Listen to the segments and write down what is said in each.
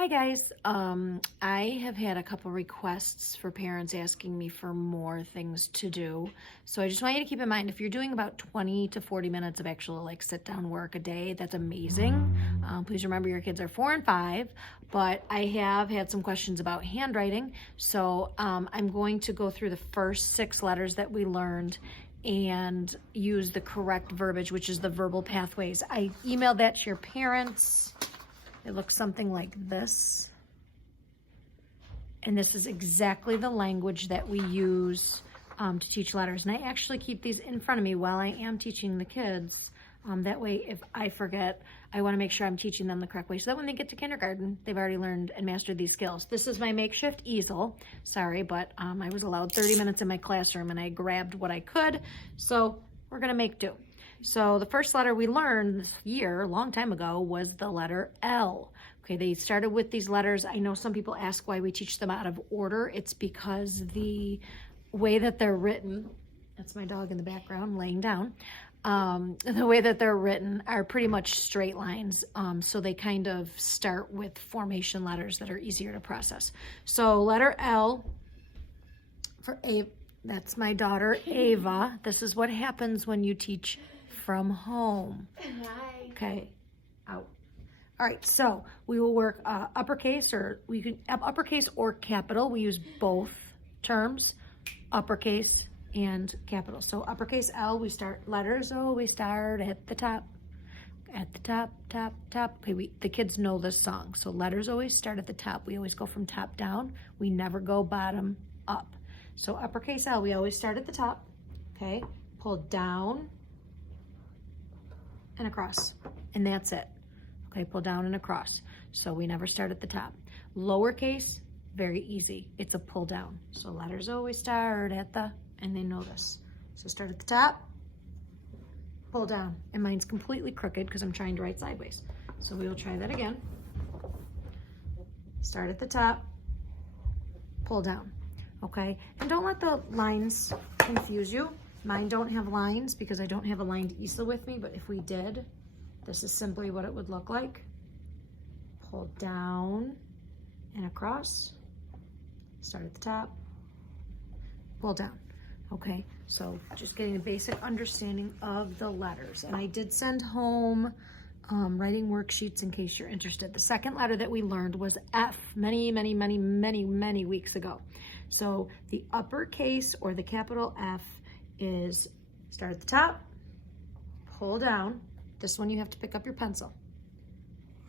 Hi guys. I have had a couple requests for parents asking me for more things to do. So I just want you to keep in mind if you're doing about 20 to 40 minutes of actual like sit down work a day, that's amazing. Please remember your kids are 4 and 5, but I have had some questions about handwriting. So I'm going to go through the first 6 letters that we learned and use the correct verbiage, which is the verbal pathways. I emailed that to your parents. It looks something like this. And this is exactly the language that we use to teach letters. And I actually keep these in front of me while I am teaching the kids. That way, if I forget, I want to make sure I'm teaching them the correct way so that when they get to kindergarten, they've already learned and mastered these skills. This is my makeshift easel. Sorry, but I was allowed 30 minutes in my classroom and I grabbed what I could. So we're going to make do. So the first letter we learned this year, a long time ago, was the letter L. Okay, they started with these letters. I know some people ask why we teach them out of order. It's because the way that they're written, that's my dog in the background laying down, the way that they're written are pretty much straight lines. So they kind of start with formation letters that are easier to process. So letter L for A, that's my daughter Ava. This is what happens when you teach from home. Hi. Okay, out. All right, so we will work uppercase, or we can uppercase or capital. We use both terms, uppercase and capital. So uppercase L, we start letters. Oh, we start at the top, top, top. Okay, the kids know this song. So letters always start at the top. We always go from top down. We never go bottom up. So uppercase L, we always start at the top. Okay, pull down and across, and that's it. Okay, pull down and across. So we never start at the top. Lowercase, very easy. It's a pull down. So letters always start at the, and they know this. So start at the top, pull down. And mine's completely crooked because I'm trying to write sideways. So we will try that again. Start at the top, pull down. Okay, and don't let the lines confuse you. Mine don't have lines because I don't have a lined easel with me, but if we did, this is simply what it would look like. Pull down and across, start at the top, pull down. Okay, so just getting a basic understanding of the letters. And I did send home writing worksheets in case you're interested. The second letter that we learned was F many weeks ago. So the uppercase or the capital F is start at the top, pull down. This one you have to pick up your pencil.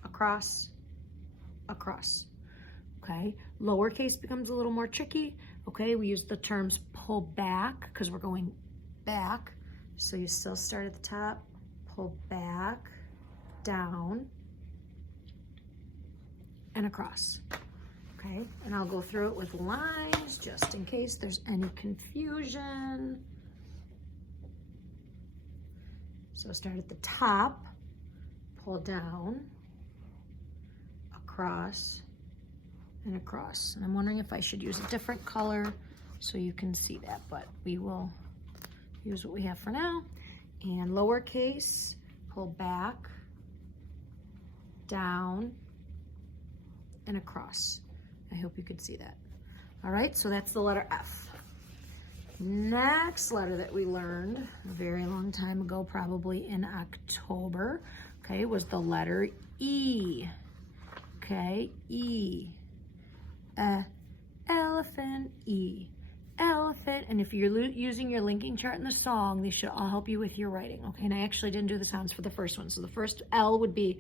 Across, across. Okay, lowercase becomes a little more tricky. Okay, we use the terms pull back because we're going back. So you still start at the top, pull back, down, and across. Okay, and I'll go through it with lines just in case there's any confusion. So start at the top, pull down, across, and across. And I'm wondering if I should use a different color so you can see that, but we will use what we have for now. And lowercase, pull back, down, and across. I hope you could see that. All right, so that's the letter F. Next letter that we learned a very long time ago, probably in October, okay, was the letter E. Okay, E. Elephant, E. Elephant. And if you're using your linking chart in the song, they should all help you with your writing. Okay, and I actually didn't do the sounds for the first one. So the first L would be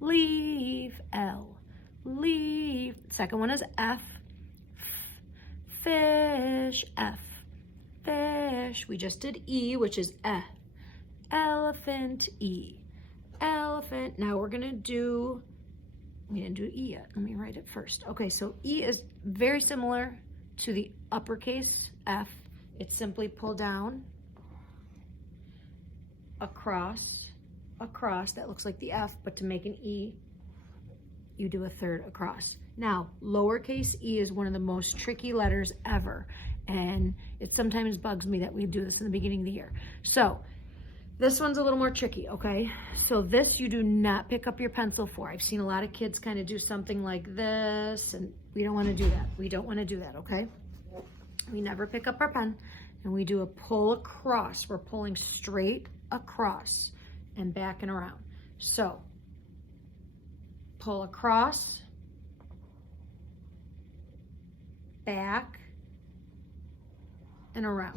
leave, L, leave. Second one is F. Fish, F, fish. We just did E, which is elephant, E, elephant. Now we didn't do E yet. Let me write it first. Okay, so E is very similar to the uppercase F. It's simply pull down, across, across. That looks like the F, but to make an E, you do a third across. Now, lowercase e is one of the most tricky letters ever, and it sometimes bugs me that we do this in the beginning of the year. So, This one's a little more tricky, okay? So this you do not pick up your pencil for. I've seen a lot of kids kind of do something like this, and we don't want to do that. We don't want to do that, okay? We never pick up our pen, and we do a pull across. We're pulling straight across and back and around. So pull across, back, and around.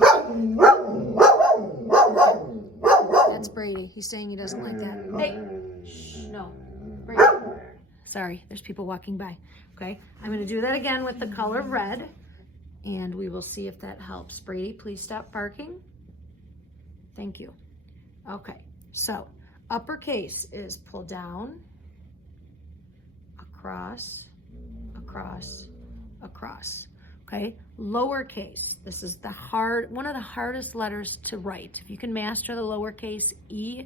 That's Brady. He's saying he doesn't like that. Hey, shh, no, Brady. Sorry, there's people walking by. Okay, I'm going to do that again with the color red, and we will see if that helps. Brady, please stop barking. Thank you. Okay, so uppercase is pull down, across, across, across. Okay, lowercase, this is one of the hardest letters to write. If you can master the lowercase E,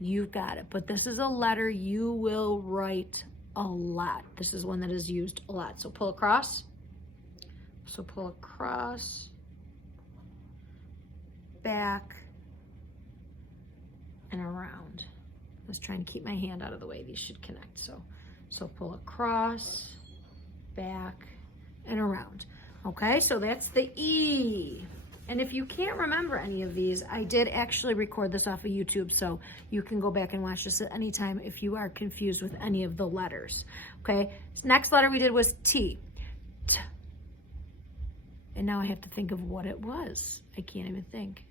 you've got it. But this is a letter you will write a lot. This is one that is used a lot. So pull across. So pull across, back, and around. I was trying to keep my hand out of the way. These should connect. So pull across, back, and around. Okay, so that's the E. And if you can't remember any of these, I did actually record this off of YouTube, so you can go back and watch this at any time if you are confused with any of the letters. Okay, next letter we did was T. T. And now I have to think of what it was. I can't even think.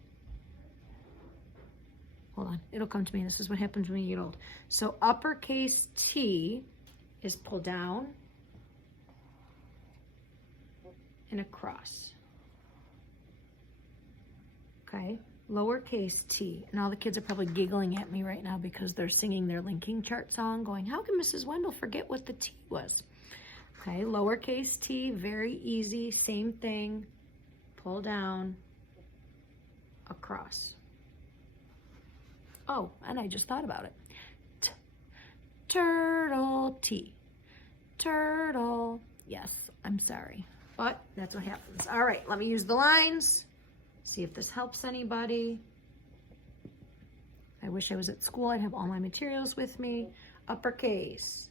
Hold on, it'll come to me. This is what happens when you get old. So uppercase T is pull down and across. Okay, lowercase t. And all the kids are probably giggling at me right now because they're singing their linking chart song going, how can Mrs. Wendell forget what the T was? Okay, lowercase t, very easy, same thing. Pull down, across. Oh, and I just thought about it. Turtle T. Turtle. Yes, I'm sorry, but that's what happens. All right, let me use the lines. See if this helps anybody. I wish I was at school. I'd have all my materials with me. Uppercase.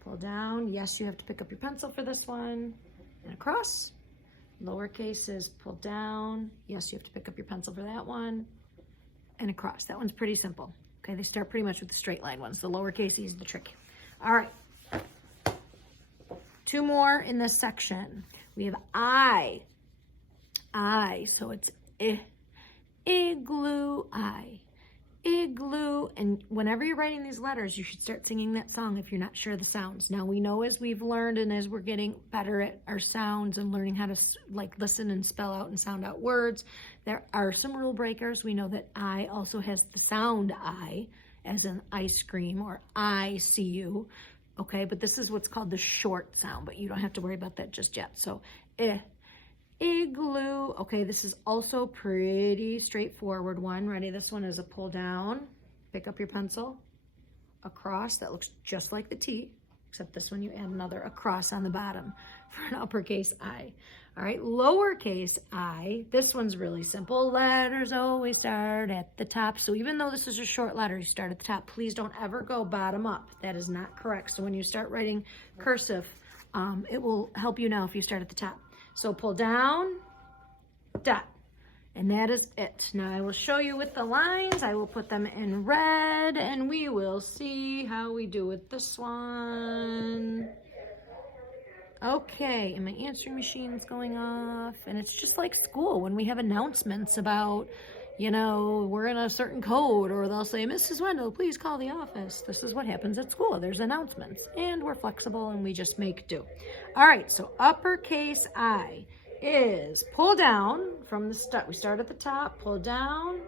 Pull down. Yes, you have to pick up your pencil for this one. And across. Lowercase is pull down. Yes, you have to pick up your pencil for that one. And across. That one's pretty simple. Okay, they start pretty much with the straight line ones. The lowercase is the trick. All right. Two more in this section. We have I. So it's igloo, igloo. And whenever you're writing these letters, you should start singing that song if you're not sure of the sounds. Now we know as we've learned and as we're getting better at our sounds and learning how to like listen and spell out and sound out words, there are some rule breakers. We know that I also has the sound I, as in ice cream or I see you. Okay, but this is what's called the short sound, but you don't have to worry about that just yet. So igloo. Okay, this is also pretty straightforward one. Ready? This one is a pull down. Pick up your pencil. Across. That looks just like the T, except this one you add another across on the bottom for an uppercase I. All right, lowercase I. This one's really simple. Letters always start at the top. So even though this is a short letter, you start at the top. Please don't ever go bottom up. That is not correct. So when you start writing cursive, it will help you now if you start at the top. So pull down, dot, and that is it. Now I will show you with the lines. I will put them in red, and we will see how we do with this one. Okay, and my answering machine's going off, and it's just like school when we have announcements about, you know, we're in a certain code, or they'll say, Mrs. Wendell, please call the office. This is what happens at school. There's announcements, and we're flexible, and we just make do. All right, so uppercase I is pull down from the start. We start at the top, pull down,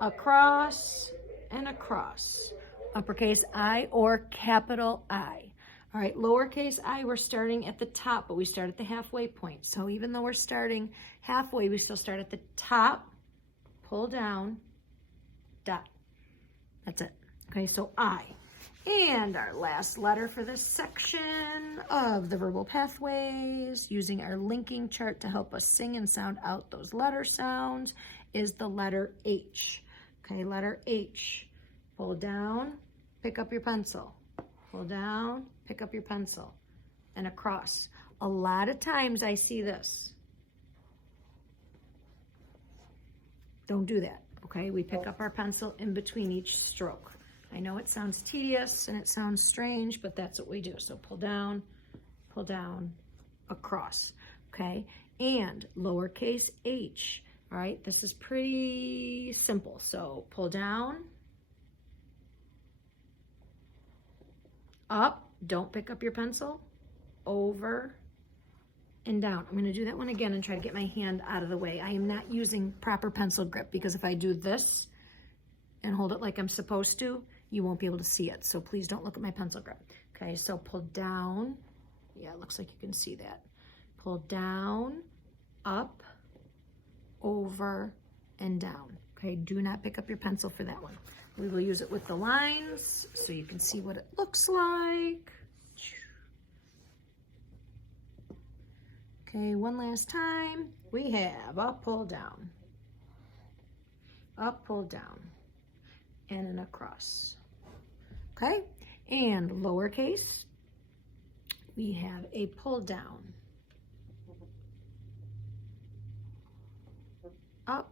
across, and across. Uppercase I or capital I. All right, lowercase I, we're starting at the top, but we start at the halfway point. So even though we're starting halfway, we still start at the top, pull down, dot. That's it. Okay, so I. And our last letter for this section of the verbal pathways, using our linking chart to help us sing and sound out those letter sounds, is the letter H. Okay, letter H. Pull down, pick up your pencil. Pull down, pick up your pencil. And across. A lot of times I see this. Don't do that, okay? We pick up our pencil in between each stroke. I know it sounds tedious and it sounds strange, but that's what we do. So pull down, across, okay? And lowercase h, all right? This is pretty simple. So pull down, up, don't pick up your pencil, over, and down. I'm gonna do that one again and try to get my hand out of the way. I am not using proper pencil grip because if I do this and hold it like I'm supposed to, you won't be able to see it. So please don't look at my pencil grip. Okay, so pull down. Yeah, it looks like you can see that. Pull down, up, over, and down. Okay, do not pick up your pencil for that one. We will use it with the lines so you can see what it looks like. Okay, one last time. We have up, pull down, and an across. Okay, and lowercase, we have a pull down, up,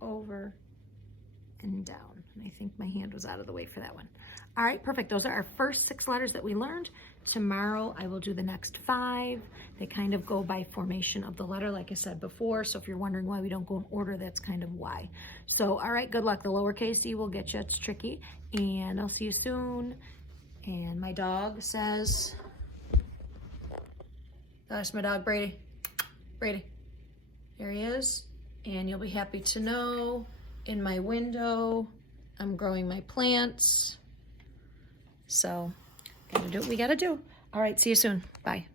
over, and down. And I think my hand was out of the way for that one. All right, perfect. Those are our first 6 letters that we learned. Tomorrow I will do the next 5. They kind of go by formation of the letter, like I said before. So if you're wondering why we don't go in order, that's kind of why. So, all right, good luck. The lowercase e will get you. It's tricky. And I'll see you soon. And my dog says, that's my dog, Brady. Brady. There he is. And you'll be happy to know in my window, I'm growing my plants. So, gotta do what we gotta do. All right, see you soon. Bye.